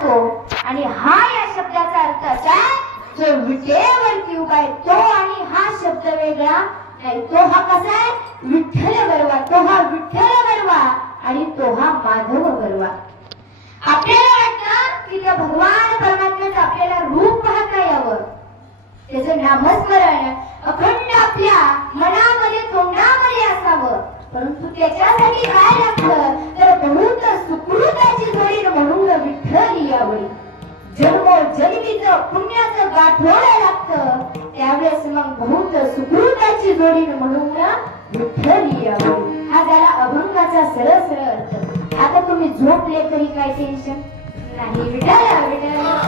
जातो. आणि हा या शब्दाचा अर्थ असा जो विटेवरती उभा आहे तो आणि हा शब्द वेगळा. नाही तो हा कसा आहे? विठ्ठल बरवा तो हा विठ्ठल बरवा आणि तो हा माधव बरवा आपल्याला वाटतं की त्या भगवान परमात्म्याचं आपल्याला रूप पाहता यावं. त्याचं नामस्मरण अखंड आपल्या मनामध्ये तोंडामध्ये असावं. परंतु त्याच्यासाठी काय लागतं? तर बहुत सुकृताची जोडी म्हणून विठ्ठल यावळी जन्म जन्मीच पुण्याचं गाठोड लागत त्यावेळेस मग भूत सुकृताची जोडी म्हणून विठ्ठल यावळी हा झाला अभंगाचा सरळ सरळ अर्थ. आता तुम्ही झोपले तरी काय टेन्शन नाही विटाला विटाला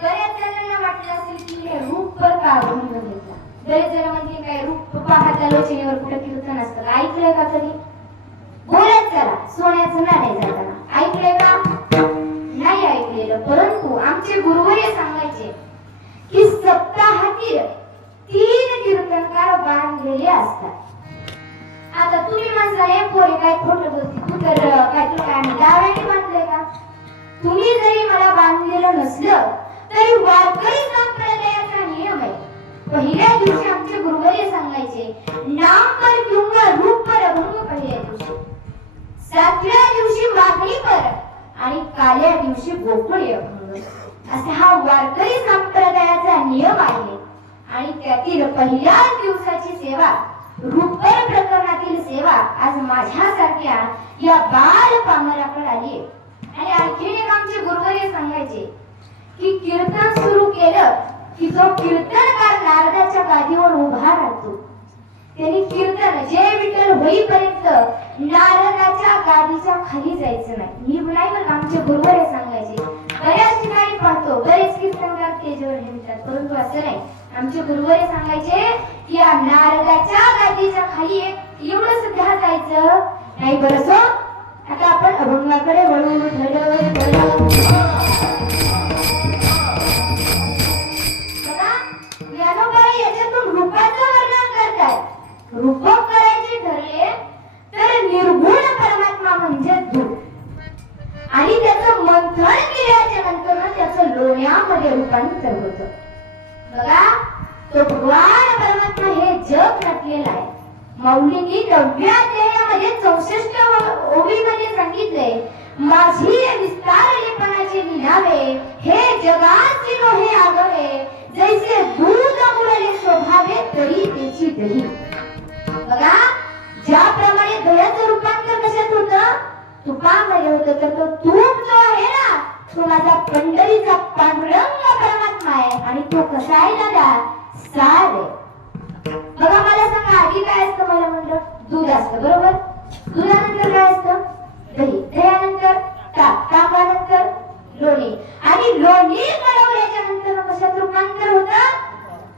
बऱ्याच रूप पर का अभंग बरेच जण म्हणतील काय रूप पाहता लोचनेवर कुठं कीर्तन नसतं ऐकलंय का कधी? सोन्याचं जाताना ऐकलंय का? नाही ऐकलेलं. परंतु आमचे गुरुवर्य सांगायचे सातव्या दिवशी मागणी पर आणि काल्या दिवशी गोकुळी अभंग असा हा वारकरी संप्रदायाचा नियम आहे. आणि त्यातील पहिल्या दिवसाची सेवा रुपये प्रकरणातील सेवा आज माझ्यासारख्या या बाल पामराकडे आली आहे. आणि आणखीन एक आमचे गुरुवर्य सांगायचे की कीर्तन सुरू केलं की जो कीर्तनकार नारदाच्या गादीवर उभा राहतो. त्यांनी कीर्तन जय विठ्ठल होईपर्यंत नारदाच्या गादीच्या खाली जायचं नाही. मी नाही पण आमचे गुरुवारे सांगायचे. बऱ्याच ठिकाणी पाहतो बरेच कीर्तनकार स्टेजवर हिंडतात परंतु असं नाही. आमचे गुरुवर सांगायचे की या नारदाच्या गादीच्या खाली एवढं सुद्धा जायचं नाही बरं सो. आता आपण अभंगाकडे वळून ठरवलं करतात करायचे ठरले तर निर्गुण परमात्मा म्हणजे दूध आणि त्याचं मंथन केल्याच्यानंतर त्याचं लोण्यामध्ये रूपांतर होत. बघा तो भगवान परमात्मा हे जग नटलेला आहे. मौलींनी नवव्या अध्यायामध्ये चौसष्ट ओवीमध्ये सांगितले माझी विस्तारलेपणाचे निनावे हे जगाचे हे आगवे जैसे दूध मुळले स्वभावे तरी त्याची दही. बघा ज्याप्रमाणे दह्याचं रूपांतर कशात होतं? तुपामध्ये होतं. तर तो तूप जो आहे ना तो माझा पंढरीचा पांडुरंग परमात्मा आहे. आणि तो कसा आहे दादा? सार. आहे बघा मला सांगा आधी काय असतं? मला म्हणलं दूध असतं बरोबर? दुधानंतर काय असतं? दही. दह्यानंतर ताप तापानंतर लोणी. आणि लोणी बनवल्याच्या नंतर कशात रूपांतर होतं?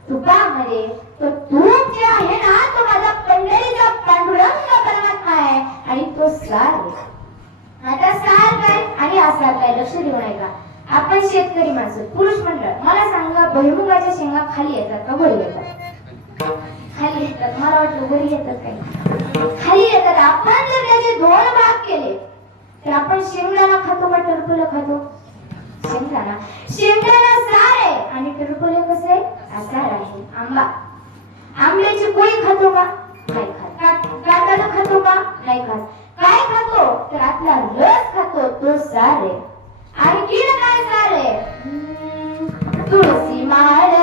तुपामध्ये. तो तूप जे आहे ना तो माझा पंढरीचा पांडुरंग परमात्मा आहे. आणि तो सार आता सार काय? आणि आसार काय? लक्ष देऊ ऐका का आपण शेतकरी माणसं पुरुष मंडळ. मला सांगा भुईमुगाच्या शेंगा खाली येतात का? वर येतात. खाली येतात. मला वाटलं वरी येतात काही. खाली येतात. आपण जर त्याचे दोन भाग केले तर आपण शेंगदाणा खातो का टरफल खातो? शेंगदाणा. शेंगदाणा सार आहे. आणि टरफल कसं आहे? आसार आहे. आंबा. आंब्याची पोळी खातो का? नाही खात. कांदा खातो का? नाही खात. काय खातो? तर आपला रस खातो तो सारे. आहे आणखीन काय सारे? आहे तुळशी माळ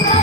Bye.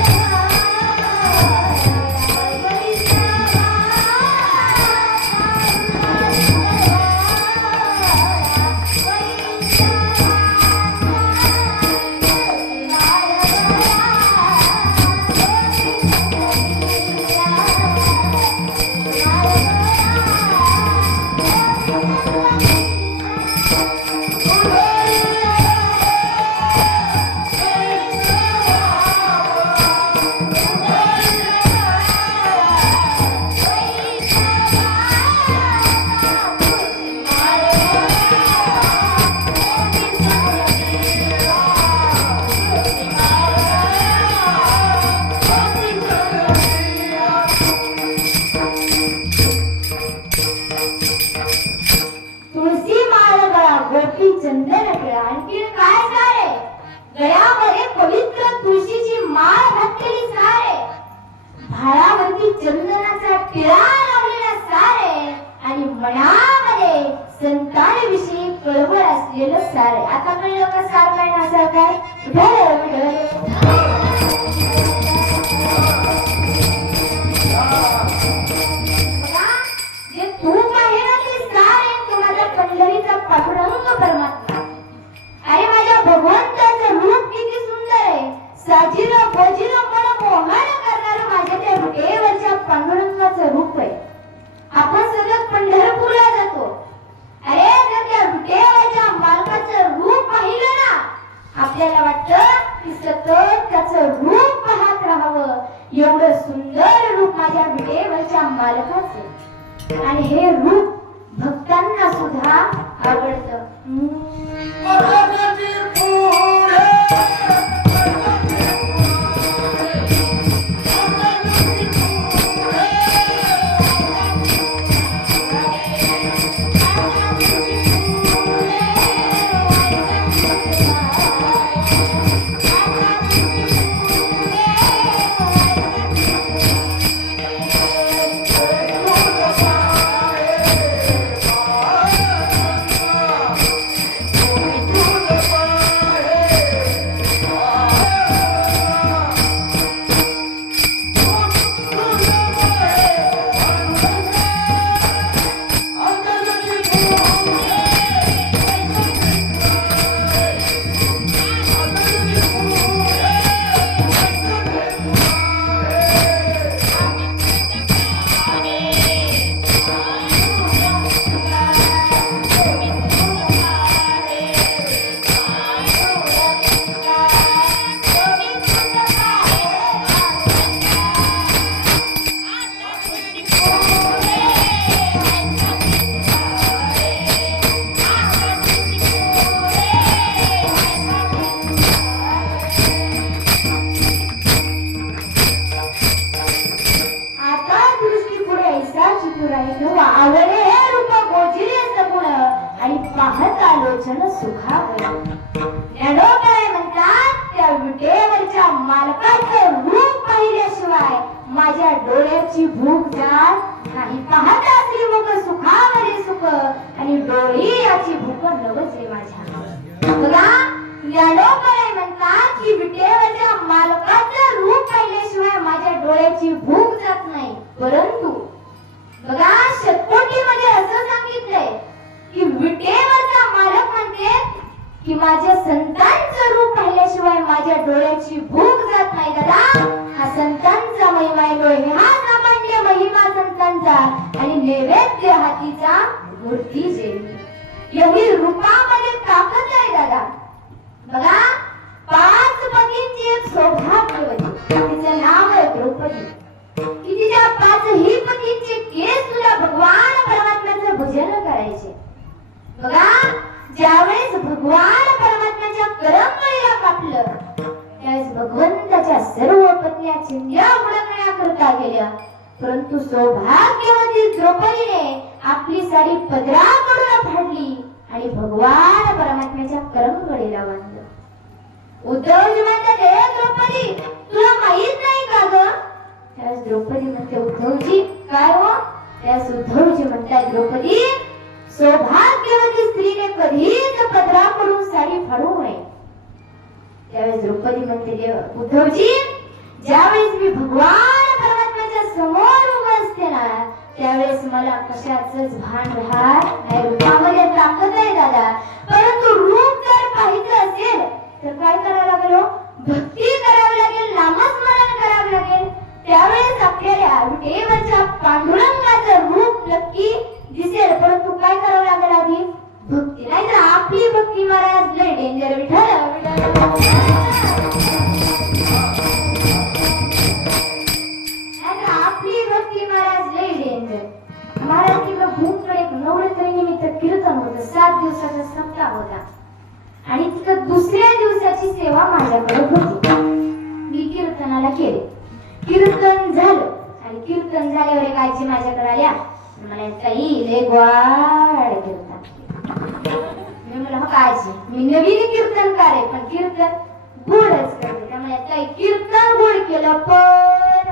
टिळा लावलेला सारे आणि मनामध्ये संतानविषयी कळवळ असलेलं सारे. आता कळलं का सार काय नासार काय? विठ्ठल, माझ्या. बघा म्हणतात की विटेवरच्या मालकाचं रूप पाहिल्याशिवाय माझ्या डोळ्याची भूक जात नाही. परंतु बघा शतकोटी मध्ये असं सांगितलंय की विटेवरचा मालक म्हणते की माझ्या संतांचं रूप पाहिल्याशिवाय माझ्या डोळ्याची भूक जात नाही. दादा हा संतांचा महिमा आहे हा सामान्य महिमा संतांचा आणि नैवेद्य हातीचा मूर्ती जेवी एवढी सौभाग्यवती द्रौपदीने आपली साडी पदराकडून फाडली आणि भगवान परमात्म्याच्या करंगळीला बांधलं. उद्धवजी म्हणतात हे द्रौपदी तुला माहीत नाही का ग? त्यास द्रौपदी म्हणते उद्धवजी काय हो? त्यास उद्धवजी म्हणतात द्रौपदी सौभाग्यवती स्त्रीने कधीच पदराकडून साडी फाडू नये. त्यावेळेस द्रौपदी म्हणते देव उद्धवजी ज्यावेळेस मी भगवान परमात्म्याच्या समोर उभं असते ना त्यावेळेस मला कशाच भान राहत नाही. रूपामध्ये ताकद आहे दादा. आणि तिथं दुसऱ्या दिवसाची सेवा माझ्याकडे होती. मी कीर्तनाला केले कीर्तन झालं. आणि कीर्तन झाल्यावर एक आजी माझ्याकडे आल्या. म्हणे ताई लय गोड कीर्तन. मी म्हणलं हो मी नवीन कीर्तनकार आहे पण कीर्तन गोडच करते. त्यामुळे ताई कीर्तन गोड केलं पण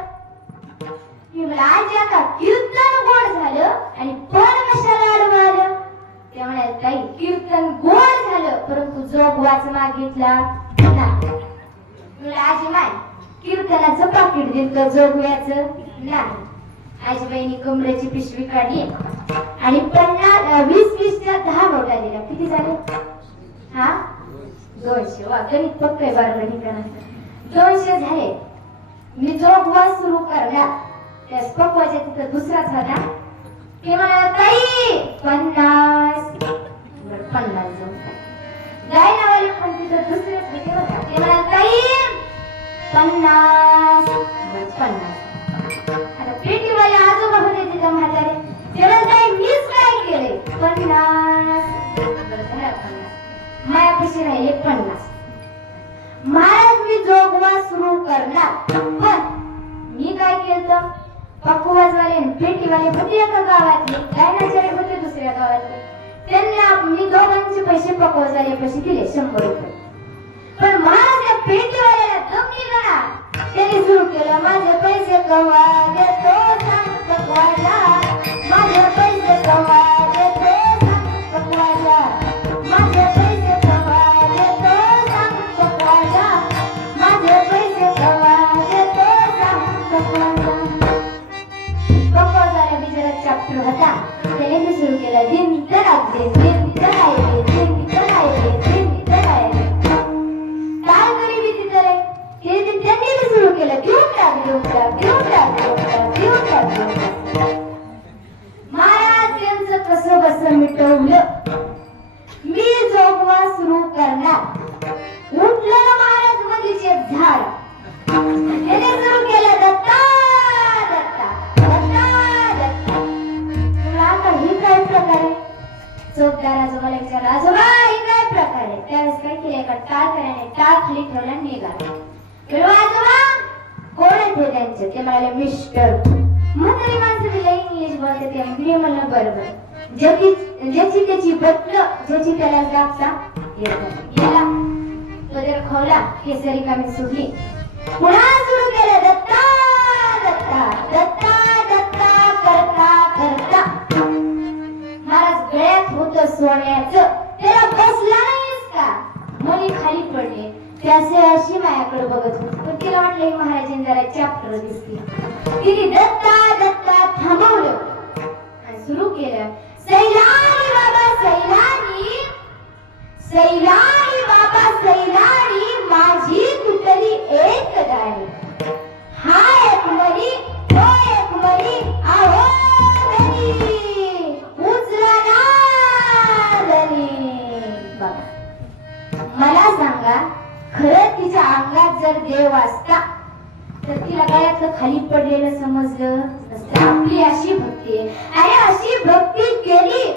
मी म्हणलं आजी आता कीर्तन गोड झालं आणि पण कशाला आडवं आलं त्यामुळे ताई कीर्तन गोड झालं परंतु जोगवाच मागितला नाही आजी माय कीर्तनाचं पाकिट दिलं जोगव्याचं नाही. आजीबाईनी कमरेची पिशवी काढली आणि पन्नास वीस वीसच्या दहा नोटा दिल्या. किती झाले? हा? दोनशे. वा गणित पक्क आहे बरोबर ठिकाणाचं दोनशे झाले. मी जोगवा सुरू करला त्या पक्वाच्या तिथं दुसराच होता ते ताई पन्नास पन्नास जाऊ गायनावाले पण तिथं दुसरेच होते बरं का. ते ताई पन्नास. पन्नास. आता पेटीवाले आजोबा होते तिथं म्हातारे. तेव्हा ताई मीच काय केले पन्नास. बरं, धरा पन्नास. मायापाशी राहिले पन्नास. महाराज मी जोगवा सुरू करणार. पण मी काय केलं पकवाजवाले आणि पेटीवाले होते एका गावातले गायनाचारे होते दुसऱ्या गावातले. त्यांनी मी दोघांचे पैसे पकवाजवाले पैसे दिले शंभर रुपये. पण मला Beautiful, beautiful, beautiful, beautiful. कोण आहे ते त्यांचे ते म्हणाले मिस्टर म्हातारी माणसं तिला इंग्लिश बोलते ते मी म्हणलं बरोबर. ज्याची ज्याची त्याची बदल ज्याची त्याला जागता येतं. तो जर खवला केसरी कामी सुटली पुन्हा सुरू केलं. दत्ता दत्ता दत्ता दत्ता करता करता. महाराज गळ्यात होत सोन्याचं त्याला बसला नाहीस का मनी खाली त्याचे अशी मायाकडे बघत होती. पण तिला वाटलं ही महाराजांनी जरा चॅप्टर दिसते तिने दत्ता दत्ता थांबवलं आणि सुरू केलं. सैलानी बाबा सैलानी सैलानी बाबा सैलानी माझी तुटली एक गाडी. अंगात जर देव असता तर तिला गळ्यातलं खाली पडलेलं समजलं आपली अशी भक्ती आहे. अरे अशी भक्ती केली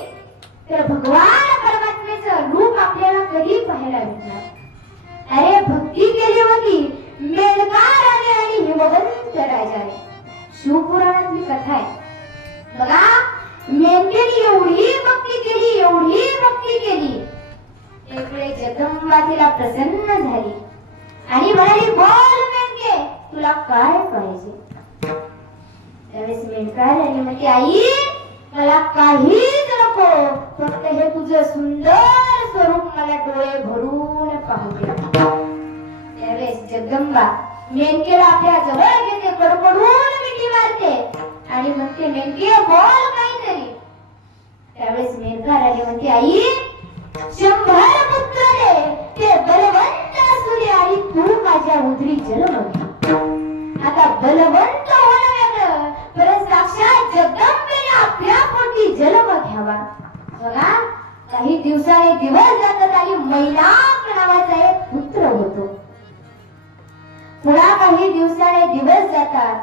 तर भगवान परमात्म्याचं रूप आपल्याला कधी पाहायला भेटणार? अरे भक्ती केली होती मेलकाराने आणि हिमवंत राजाने शिवपुराणातली कथा आहे. बघा मेंढ्याने एवढी भक्ती केली एवढी भक्ती केली. एक वेळेस जगदंबा तिला प्रसन्न झाली. आणि म्हणाली बोल मेंढके तुला काय पाहिजे? त्यावेळेस मेंढकार आणि म्हणते आई मला काहीच नको. फक्त हे तुझं सुंदर स्वरूप मला डोळे भरून पाहू द्या त्यावेळेस जगदंबा मेनकेला आपल्या जवळ घेते कडकडून मिठी मारते आणि म्हणते मेनके बोल काहीतरी. त्यावेळेस मेनकार आली म्हणते आई शंभर पुत्र ते बलवंत असू दे आणि तू माझ्या उदरी जन्म आता बलवंत होणं वेगळं परत साक्षात जगदंबेने आपल्या पोटी जन्म घ्यावा. बघा काही दिवसाने दिवस जातात आणि मैलाक नावाचा एक पुत्र होतो. पुन्हा काही दिवसाने दिवस जातात.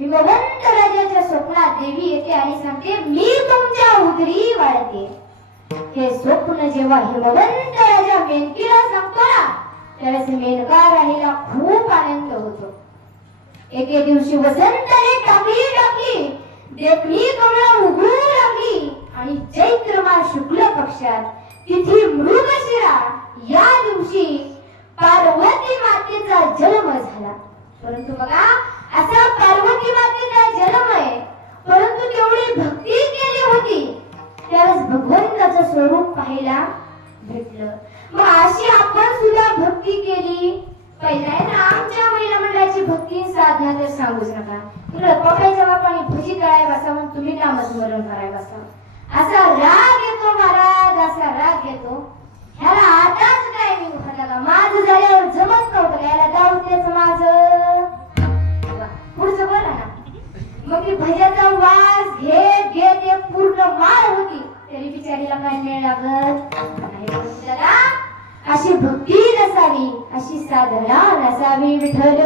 हिमवंत राजाच्या स्वप्नात देवी येते आणि सांगते मी तुमच्या उदरी वाढते. हे स्वप्न जेव्हा हिमवंत राजा मेनकीला सांगतो ना त्यावेळेस मेनका राणीला खूप आनंद होतो. एके दिवशी वसंताने टाकली टाकली देखली कमळ उघडू लागली आणि चैत्र मास शुक्ल पक्षात तिथी मृगशिरा या दिवशी पार्वती मातेचा जन्म झाला. परंतु बघा असा पार्वती मातेचा जन्म आहे परंतु तेवढी भक्ती केली होती. त्यावेळेस भगवंताचं स्वरूप पाहायला भेटलं. मग अशी आपण सुद्धा भक्ती केली. पहिला आहे ना आमच्या महिला मंडळाची भक्ती साधना तर सांगूच नका. इकडं जेव्हा पाणी भजी तळाय बसा म्हणून तुम्ही नामस्मरण कराय बसा. असा राग येतो महाराज असा राग येतो. ह्याला आताच टायमिंग झाला माझं झाल्यावर जमत नव्हतं याला दावतेच माझ. पुढचं बोला ना. मग ती भज्याचा वास घेत घेत एक पूर्ण माळ होती. तरी बिचारीला काय मिळ लागत नाही अशी भक्ती नसावी अशी साधना नसावी विठ्ठल.